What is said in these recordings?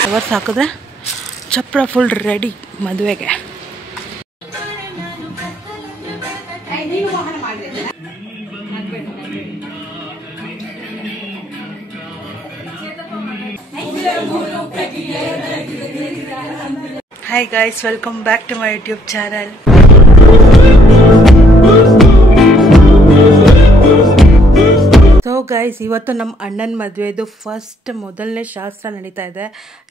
Flowers ಹಾಕಿದ್ರೆ ಚಪ್ರ full ready ಮದುವೆಗೆ. Hi guys, welcome back to my YouTube channel. So guys, ಇವತ್ತು ನಮ್ಮ ಅಣ್ಣನ ಮದುವೆದು ಮೊದಲನೇ ಶಾಸ್ತ್ರ ನಡೀತಾ ಇದೆ,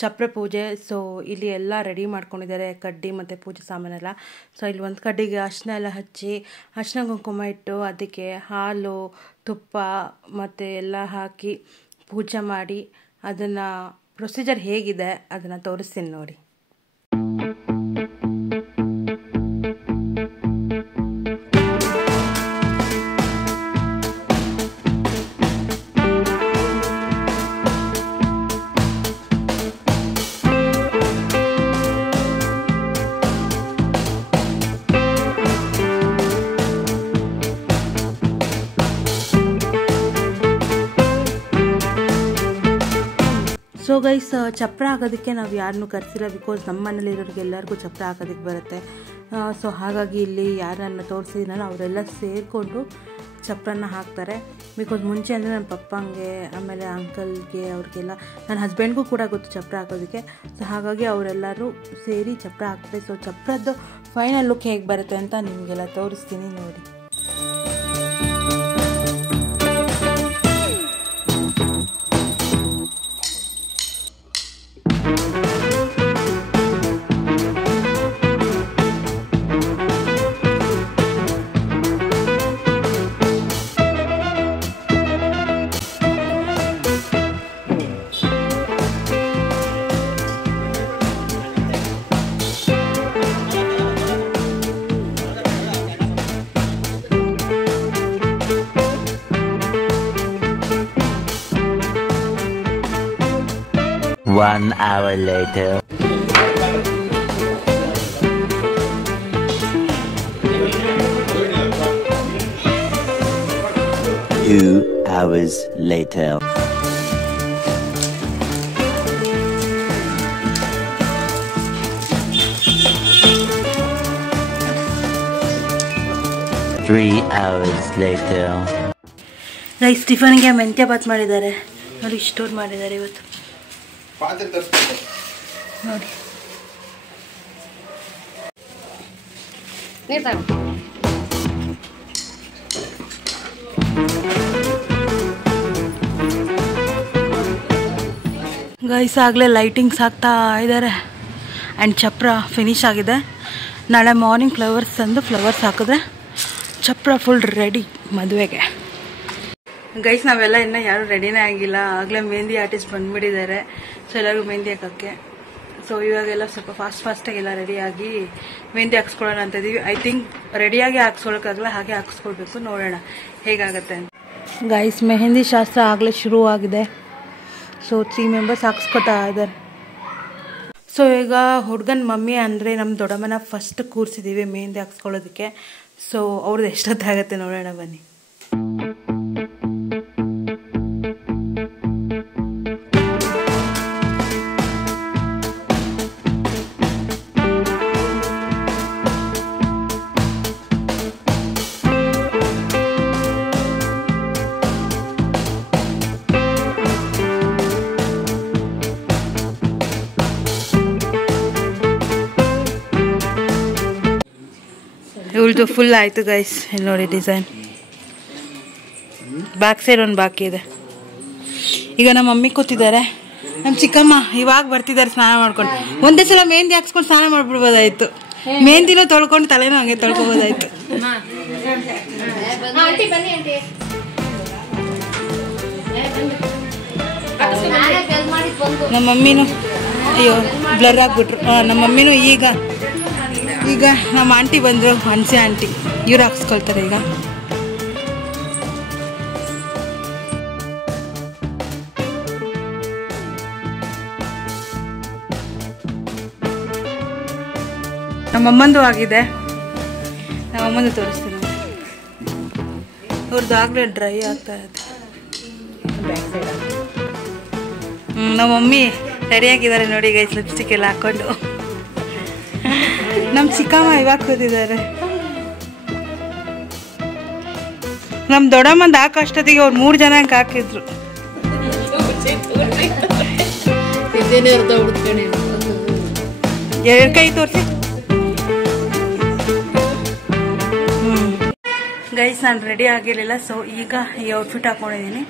ಚಪ್ರ ಪೂಜೆ. ಸೊ ಇಲ್ಲಿ ಎಲ್ಲ ರೆಡಿ ಮಾಡ್ಕೊಂಡಿದ್ದಾರೆ, ಕಡ್ಡಿ ಮತ್ತು ಪೂಜೆ ಸಾಮಾನೆಲ್ಲ. ಸೊ ಇಲ್ಲಿ ಒಂದು ಕಡ್ಡಿಗೆ ಅರಿಶಿನ ಎಲ್ಲ ಹಚ್ಚಿ, ಅರಿಶಿನ ಕುಂಕುಮ ಇಟ್ಟು ಅದಕ್ಕೆ ಹಾಲು ತುಪ್ಪ ಮತ್ತು ಎಲ್ಲ ಹಾಕಿ ಪೂಜೆ ಮಾಡಿ, ಅದನ್ನು ಪ್ರೊಸೀಜರ್ ಹೇಗಿದೆ ಅದನ್ನು ತೋರಿಸ್ತೀನಿ ನೋಡಿ. ಸೊ ಗೈಸ್, ಚಪ್ರ ಹಾಕೋದಕ್ಕೆ ನಾವು ಯಾರನ್ನೂ ಕರೆಸಿಲ್ಲ, ಬಿಕಾಸ್ ನಮ್ಮ ಮನೇಲಿರೋರಿಗೆ ಎಲ್ಲರಿಗೂ ಚಪ್ರ ಹಾಕೋದಕ್ಕೆ ಬರುತ್ತೆ. ಸೊ ಹಾಗಾಗಿ ಇಲ್ಲಿ ಯಾರನ್ನ ತೋರಿಸಿದ್ನಲ್ಲ ಅವರೆಲ್ಲ ಸೇರಿಕೊಂಡು ಚಪ್ರನ ಹಾಕ್ತಾರೆ. ಬಿಕಾಸ್ ಮುಂಚೆ ಅಂದರೆ ನನ್ನ ಪಪ್ಪಂಗೆ, ಆಮೇಲೆ ಅಂಕಲ್ಗೆ, ಅವ್ರಿಗೆಲ್ಲ ನನ್ನ ಹಸ್ಬೆಂಡ್ಗೂ ಕೂಡ ಗೊತ್ತು ಚಪ್ರ ಹಾಕೋದಕ್ಕೆ. ಸೊ ಹಾಗಾಗಿ ಅವರೆಲ್ಲರೂ ಸೇರಿ ಚಪ್ರ ಹಾಕ್ತಾರೆ. ಸೊ ಚಪ್ರದ್ದು ಫೈನಲ್ ಲುಕ್ ಹೇಗೆ ಬರುತ್ತೆ ಅಂತ ನಿಮಗೆಲ್ಲ ತೋರಿಸ್ತೀನಿ ನೋಡಿ. One hour later. 2 hours later. Three hours later. Rice ಟಿಫನ್ಗೆ ಮೆಂತ್ಯ ಬಾತ್ ಮಾಡಿದ್ದಾರೆ ನೋಡಿ, ಇಷ್ಟೊಂದು ಮಾಡಿದ್ದಾರೆ ಇವತ್ತು ನೋಡಿ. ಗೈಸ್, ಆಗಲೇ ಲೈಟಿಂಗ್ಸ್ ಹಾಕ್ತಾ ಇದ್ದಾರೆ ಆ್ಯಂಡ್ ಚಪ್ರ ಫಿನಿಶ್ ಆಗಿದೆ. ನಾಳೆ ಮಾರ್ನಿಂಗ್ ಫ್ಲವರ್ಸ್ ತಂದು ಫ್ಲವರ್ಸ್ ಹಾಕಿದ್ರೆ ಚಪ್ರ ಫುಲ್ ರೆಡಿ ಮದುವೆಗೆ. ಗೈಸ್, ನಾವೆಲ್ಲ ಇನ್ನೂ ಯಾರೂ ರೆಡಿನೇ ಆಗಿಲ್ಲ, ಆಗಲೇ ಮೆಹಂದಿ ಆರ್ಟಿಸ್ಟ್ ಬಂದುಬಿಟ್ಟಿದ್ದಾರೆ. ಸೊ ಎಲ್ಲರಿಗೂ ಮೆಹಂದಿ ಹಾಕೋಕ್ಕೆ. ಸೊ ಇವಾಗೆಲ್ಲ ಸ್ವಲ್ಪ ಫಾಸ್ಟಾಗೆಲ್ಲ ರೆಡಿಯಾಗಿ ಮೆಹಂದಿ ಹಾಕ್ಸ್ಕೊಳ್ಳೋಣ ಅಂತ ಇದ್ದೀವಿ. ಐ ಥಿಂಕ್ ರೆಡಿಯಾಗಿ ಹಾಕ್ಸ್ಕೊಳಕ್ಕಾಗಲ್ಲ, ಹಾಗೆ ಹಾಕ್ಸ್ಕೊಳ್ಬೇಕು, ನೋಡೋಣ ಹೇಗಾಗತ್ತೆ ಅಂತ. ಗೈಸ್, ಮೆಹಂದಿ ಶಾಸ್ತ್ರ ಆಗಲೇ ಶುರುವಾಗಿದೆ. ಸೊ 3 ಮೆಂಬರ್ಸ್ ಹಾಕ್ಸ್ಕೊತಾ ಇದ್ದಾರೆ. ಸೊ ಈಗ ಹುಡುಗನ ಮಮ್ಮಿ ಅಂದರೆ ನಮ್ಮ ದೊಡ್ಡಮ್ಮನ ಫಸ್ಟ್ ಕೂರಿಸಿದ್ದೀವಿ ಮೆಹಂದಿ ಹಾಕ್ಸ್ಕೊಳ್ಳೋದಕ್ಕೆ. ಸೊ ಅವ್ರದ್ದು ಎಷ್ಟೊತ್ತಾಗತ್ತೆ ನೋಡೋಣ ಬನ್ನಿ. ಇವಳದು ಫುಲ್ ಆಯಿತು ಗೈಸ್, ಇಲ್ಲಿ ನೋಡಿ ಡಿಸೈನ್. ಬ್ಯಾಕ್ ಸೈಡ್ ಒಂದು ಬಾಕಿ ಇದೆ. ಈಗ ನಮ್ಮ ಮಮ್ಮಿ ಕೂತಿದ್ದಾರೆ, ನಮ್ಮ ಚಿಕ್ಕಮ್ಮ ಇವಾಗ ಬರ್ತಿದ್ದಾರೆ ಸ್ನಾನ ಮಾಡ್ಕೊಂಡು. ಒಂದೇ ಸಲ ಮೆಹಂದಿ ಹಾಕ್ಸ್ಕೊಂಡು ಸ್ನಾನ ಮಾಡ್ಬಿಡ್ಬೋದಾಯ್ತು, ಮೆಹಂದಿನೂ ತೊಳ್ಕೊಂಡು ತಲೆನೂ ಹಂಗೆ ತೊಳ್ಕೊಬೋದಾಯ್ತು. ನಮ್ಮ ಮಮ್ಮಿನೂ ಅಯ್ಯೋ ಬ್ಲರ್ ಆಗಿಬಿಟ್ರು. ನಮ್ಮ ಮಮ್ಮಿನೂ ಈಗ ನಮ್ಮ ಆಂಟಿ ಬಂದರು, ಹನ್ಸಿ ಆಂಟಿ, ಇವ್ರು ಹಾಕ್ಸ್ಕೊಳ್ತಾರೆ ಈಗ. ನಮ್ಮಮ್ಮಂದು ಆಗಿದೆ, ನಮ್ಮಮ್ಮಂದು ತೋರಿಸ್ತೀನಿ. ಅವ್ರದ್ದು ಆಗಲೇ ಡ್ರೈ ಆಗ್ತಾ ಇದೆ. ನಮ್ಮ ಮಮ್ಮಿ ರೆಡಿಯಾಗಿದ್ದಾರೆ ನೋಡಿ ಗೈಸ್, ಲಿಪ್ಸ್ಟಿಕ್ ಎಲ್ಲ ಹಾಕೊಂಡು. ನಮ್ಮ ಚಿಕ್ಕಮ್ಮ ಇವಾಗ ಕೂತಿದ್ದಾರೆ. ನಮ್ಮ ದೊಡ್ಡಮ್ಮಂದು ಹಾಕೋಷ್ಟೊತ್ತಿಗೆ ಅವ್ರು 3 ಜನ ಹಾಕಿದ್ರು. ಎರಡು ಕೈ ತೋರಿಸಿ. ಗೈಸ್ ನಾನು ರೆಡಿ ಆಗಿರಲಿಲ್ಲ, ಸೊ ಈಗ ಈ ಔಟ್ಫಿಟ್ ಹಾಕೊಂಡಿದ್ದೀನಿ.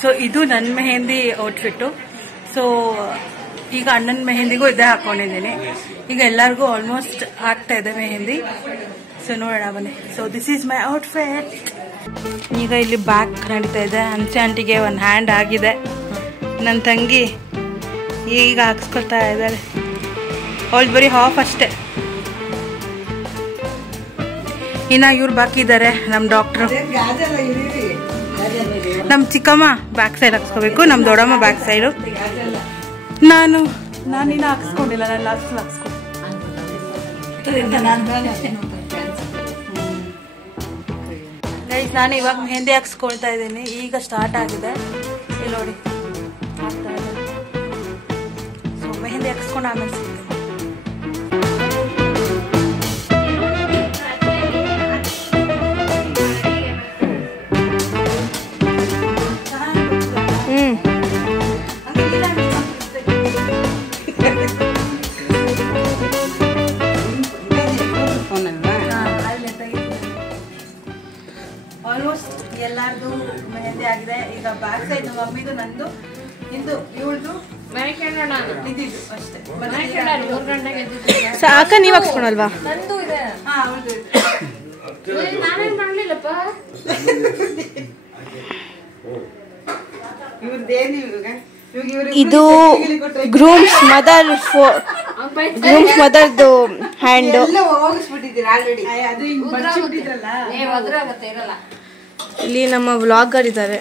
ಸೊ ಇದು ನನ್ನ ಮೆಹಂದಿ ಔಟ್ಫಿಟ್ಟು. ಸೊ ಈಗ ಅಣ್ಣನ ಮೆಹಂದಿಗೂ ಇದೇ ಹಾಕೊಂಡಿದ್ದೀನಿ. ಈಗ ಎಲ್ಲರಿಗೂ ಆಲ್ಮೋಸ್ಟ್ ಆಗ್ತಾ ಇದೆ ಮೆಹಂದಿ. ಸೊ ನೋಡೋಣ ಬನ್ನಿ. So this is my outfit. ಈಗ ಇಲ್ಲಿ ಬ್ಯಾಕ್ ನಡೀತಾ ಇದೆ. ಹಂಸೆ ಆಂಟಿಗೆ ಒಂದು ಹ್ಯಾಂಡ್ ಆಗಿದೆ. ನನ್ನ ತಂಗಿ ಈಗ ಹಾಕ್ಸ್ಕೊಳ್ತಾ ಇದ್ದಾಳೆ. ಅವಳು ಬರೀ ಹಾಫ್ ಅಷ್ಟೇ. ಇನ್ನು ಇವ್ರು ಬಾಕಿ ಇದ್ದಾರೆ ನಮ್ಮ ಡಾಕ್ಟ್ರು. ನಮ್ಮ ಚಿಕ್ಕಮ್ಮ ಬ್ಯಾಕ್ ಸೈಡ್ ಹಾಕ್ಸ್ಕೋಬೇಕು, ನಮ್ಮ ದೊಡ್ಡಮ್ಮ ಬ್ಯಾಕ್ ಸೈಡು. ನಾನು ಇನ್ನು ಹಾಕ್ಸ್ಕೊಂಡಿಲ್ಲ, ನಾನು ಲಾಸ್ಟ್ ಹಾಕ್ಸ್ಕೊಂಡು. ಗೈಸ್ ನಾನು ಇವಾಗ ಮೆಹಂದಿ ಹಾಕ್ಸ್ಕೊಳ್ತಾ ಇದ್ದೀನಿ. ಈಗ ಸ್ಟಾರ್ಟ್ ಆಗಿದೆ, ಇಲ್ಲಿ ನೋಡಿ ಹಾಕ್ತಾ ಇದ್ದೀನಿ. ಸೊ ಮೆಹಂದಿ ಹಾಕ್ಸ್ಕೊಂಡು ಆಮೇಲೆ ಸಿಗ್ತೀನಿ. ಆಲ್ಮೋಸ್ಟ್ ಎಲ್ಲಾರ್ದು ಮೆಹಂದಿ ಆಗಿದೆ. ಈಗ ಬ್ಯಾಕ್ ಸೈಡ್ ಮಮ್ಮಿದು, ನಂದು, ಇಂದು ಇವಳ್ದು ಇದ್ದಿದ್ದು ಅಷ್ಟೇ. ಸಾಕ ನೀವ್ ಹಾಕ್ಸ್ಕೊಳಲ್ವಾ? ಇದು ಗ್ರೂಮ್ಸ್ ಮದರ್ದು ಹ್ಯಾಂಡ್. ಇಲ್ಲಿ ನಮ್ಮ ವ್ಲಾಗರ್ ಇದ್ದಾರೆ.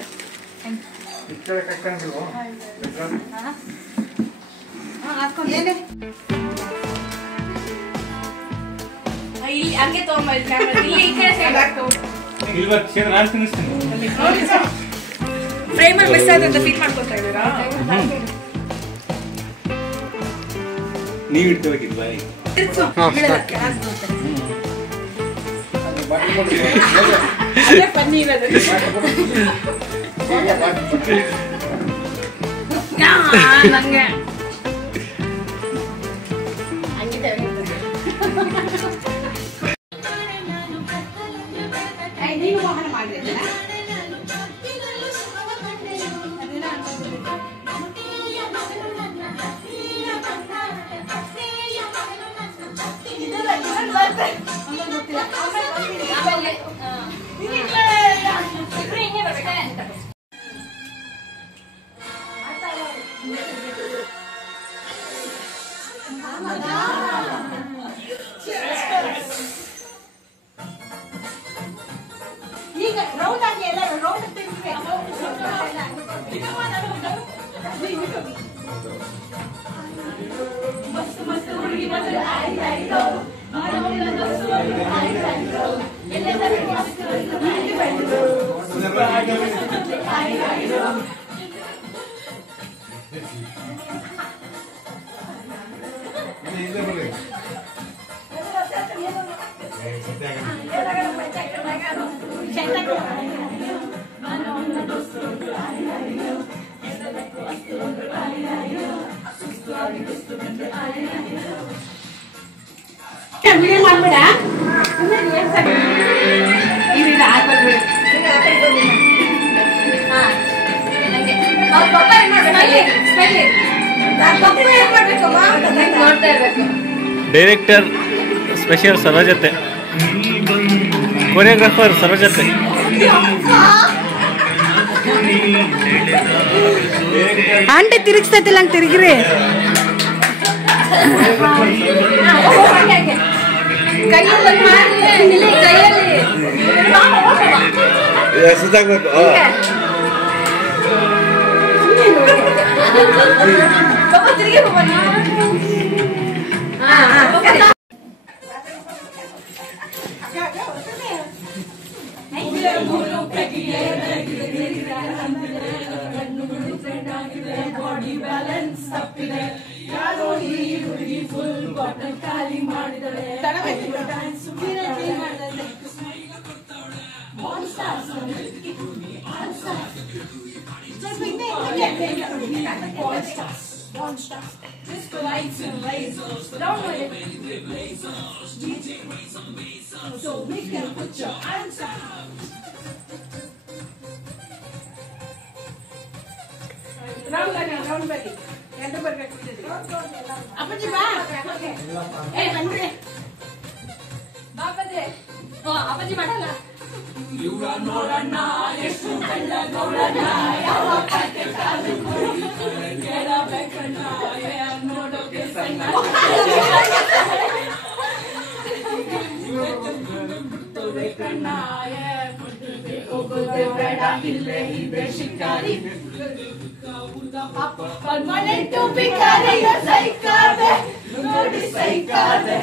ಫ್ರೇಮಲ್ಲಿ ಮಿಸ್ ಆದಂತ ಫೀಲ್ ಮಾಡ್ಕೊತಾ ಇದ್ದೀರಾ? ನೀವು ಇಟ್ಕೋಬೇಕಿತ್ತು ಬಾಯಿ. ನಂಗೆ ಡೈರೆಕ್ಟರ್ ಸ್ಪೆಷಲ್ ಸರೋಜತೆ, ಕೊರಿಯೋಗ್ರಾಫರ್ ಸರೋಜತೆ. ಆಂಟಿ ತಿರುಗಿಸ್ತೈತಿಲ್ಲ ಹಂಗೆ ತಿರುಗಿರಿ. ಸುತ್ತಾಗ್ಬೇಕು. Body ಬ್ಯಾಲೆನ್ಸ್ ತಪ್ಪಿದೆ ಯಾರೋ ಈ ಹುಡುಗಿ ಫುಲ್ ಬಾಟಲ್ ಖಾಲಿ ಮಾಡಿದಳೆ So we can put your hands up. Round back. Enter back. Appaji ba. Hey, andre. Bapade. Oh, appaji madala. Yura noranna, ಎಷ್ಟು ಕಳ್ಳ ಗೌರಣ್ಣ, ಯಾವ ಪಾಕೆ ಕಾಲು ಕೊಡಿ, ಕೇಳಬೇಕಣ್ಣ, ನೋಡೋಕೆ ಸಣ್ಣ. Permanent ಭಿಕಾರಿ ಸೈಕಾದೆ ನೋಡಿ ಸೈಕಾದೆ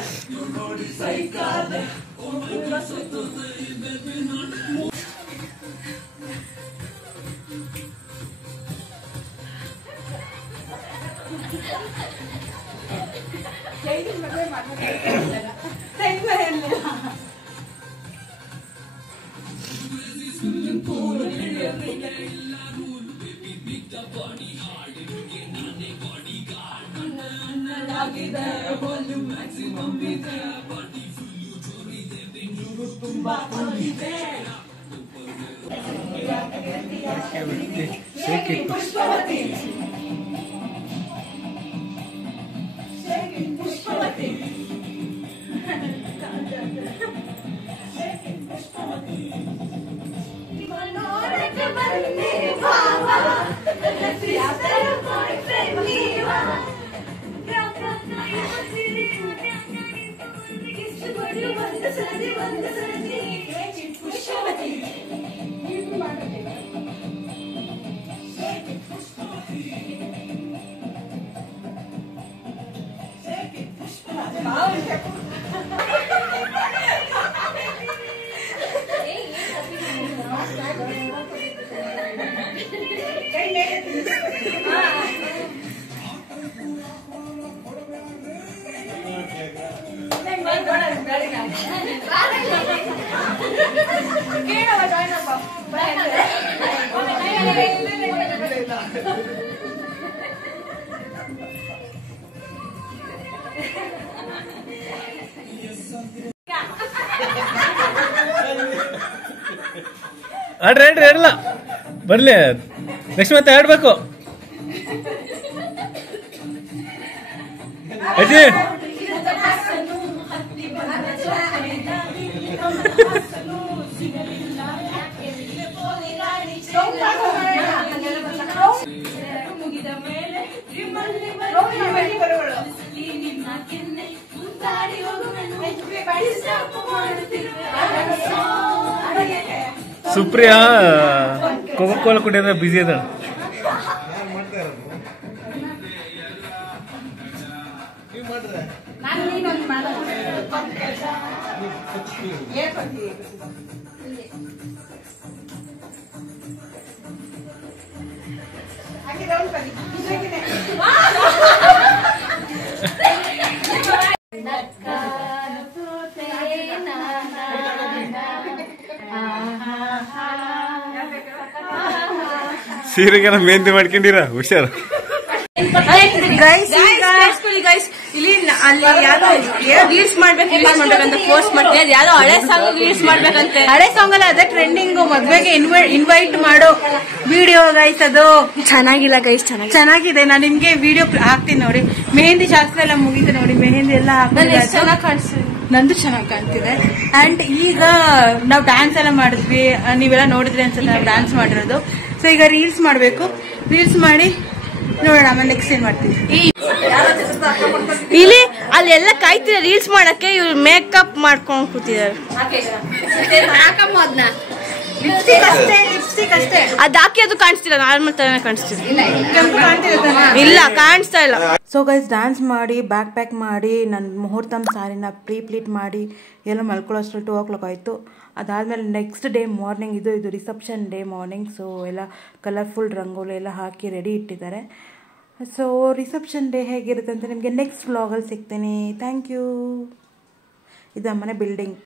ಆಡ್ರಿ ಆಡ್ಲ ಬರ್ಲಿ ನೆಕ್ಸ್ಟ್ ಮತ್ತೆ ಆಡ್ಬೇಕು ಅಜ್ಜಿ ಸುಪ್ರಿಯಾ ಕೋಕೋ ಕೋಲಾ ಕುಡಿಯೋದ್ರ ಬಿಸಿ ಅದ ಸೀರೆಗೆಲ್ಲ ಮೆಹಂದಿ ಮಾಡ್ಕೊಂಡಿರ ಹುಷಾರು ಇಲ್ಲಿ ಅಲ್ಲಿ ಯಾರೋ ರೀಲ್ಸ್ ಮಾಡ್ಬೇಕಂತ ಪೋಸ್ಟ್ ಮಾಡ್ತಾರೆ ಯಾರೋ ಹಳೆ ಸಾಂಗ್ ರೀಲ್ಸ್ ಮಾಡ್ಬೇಕಂತೆ ಹಳೆ ಸಾಂಗ್ ಅಲ್ಲ ಅದೇ ಟ್ರೆಂಡಿಂಗ್ ಮದ್ವೆಗೆ ಇನ್ವೈಟ್ ಮಾಡೋ ವಿಡಿಯೋ ಗೈಸ್ ಅದು ಚೆನ್ನಾಗಿಲ್ಲ ಗೈಸ್ ಚೆನ್ನಾಗಿದೆ ನಾನು ನಿಮ್ಗೆ ವಿಡಿಯೋ ಹಾಕ್ತೀನಿ ನೋಡಿ ಮೆಹಂದಿ ಶಾಸ್ತ್ರ ಎಲ್ಲ ಮುಗೀತು ನೋಡಿ ಮೆಹಂದಿ ಎಲ್ಲ ಚೆನ್ನಾಗಿ ಕಾಣಿಸ್ತಿದೆ ನಂದು ಚೆನ್ನಾಗಿ ಕಾಣ್ತಿದೆ ಅಂಡ್ ಈಗ ನಾವು ಡ್ಯಾನ್ಸ್ ಎಲ್ಲ ಮಾಡಿದ್ವಿ ನೀವೆಲ್ಲ ನೋಡಿದ್ರಿ ಅನ್ಸುತ್ತೆ ನಾವು ಡ್ಯಾನ್ಸ್ ಮಾಡಿರೋದು ಸೊ ಈಗ ರೀಲ್ಸ್ ಮಾಡ್ಬೇಕು ರೀಲ್ಸ್ ಮಾಡಿ ನೋಡೋಣ ಆಮೇಲೆ ನೆಕ್ಸ್ಟ್ ಏನ್ ಮಾಡ್ತೀವಿ ಇಲ್ಲಿ ಅಲ್ಲೆಲ್ಲ ಕಾಯ್ತಿರ ರೀಲ್ಸ್ ಮಾಡಕ್ಕೆ ಇವ್ರು ಮೇಕಪ್ ಮಾಡ್ಕೊಂಡ್ ಕೂತಿದ್ದಾರೆ ಅದ್ ಹಾಕಿ ಅದು ಕಾಣಿಸ್ತಿಲ್ಲ ನಾರ್ಮಲ್ ತರ ಕಾಣಿಸ್ತಿದೆ ಇಲ್ಲ ಕಾಣಿಸ್ತಾ ಇಲ್ಲ ಸೊ ಗೈಸ್ ಡ್ಯಾನ್ಸ್ ಮಾಡಿ ಬ್ಯಾಕ್ ಪ್ಯಾಕ್ ಮಾಡಿ ನನ್ನ ಮುಹೂರ್ತಮ್ ಸಾರಿನ ಪ್ಲೀಟ್ ಮಾಡಿ ಎಲ್ಲ ಮಲ್ಕೊಳ್ಳೋಷ್ಟ್ರಲ್ಲಿ 2 o'clock ಆಯಿತು ಅದಾದಮೇಲೆ ನೆಕ್ಸ್ಟ್ ಡೇ ಮಾರ್ನಿಂಗ್ ಇದು ರಿಸೆಪ್ಷನ್ ಡೇ ಮಾರ್ನಿಂಗ್ ಸೊ ಎಲ್ಲ ಕಲರ್ಫುಲ್ ರಂಗೋಲಿ ಎಲ್ಲ ಹಾಕಿ ರೆಡಿ ಇಟ್ಟಿದ್ದಾರೆ ಸೊ ರಿಸೆಪ್ಷನ್ ಡೇ ಹೇಗಿರುತ್ತೆ ಅಂತ ನಿಮಗೆ ನೆಕ್ಸ್ಟ್ ವ್ಲಾಗಲ್ಲಿ ಸಿಗ್ತೀನಿ. Thank you. ಇದು ನಮ್ಮನೆ ಬಿಲ್ಡಿಂಗ್.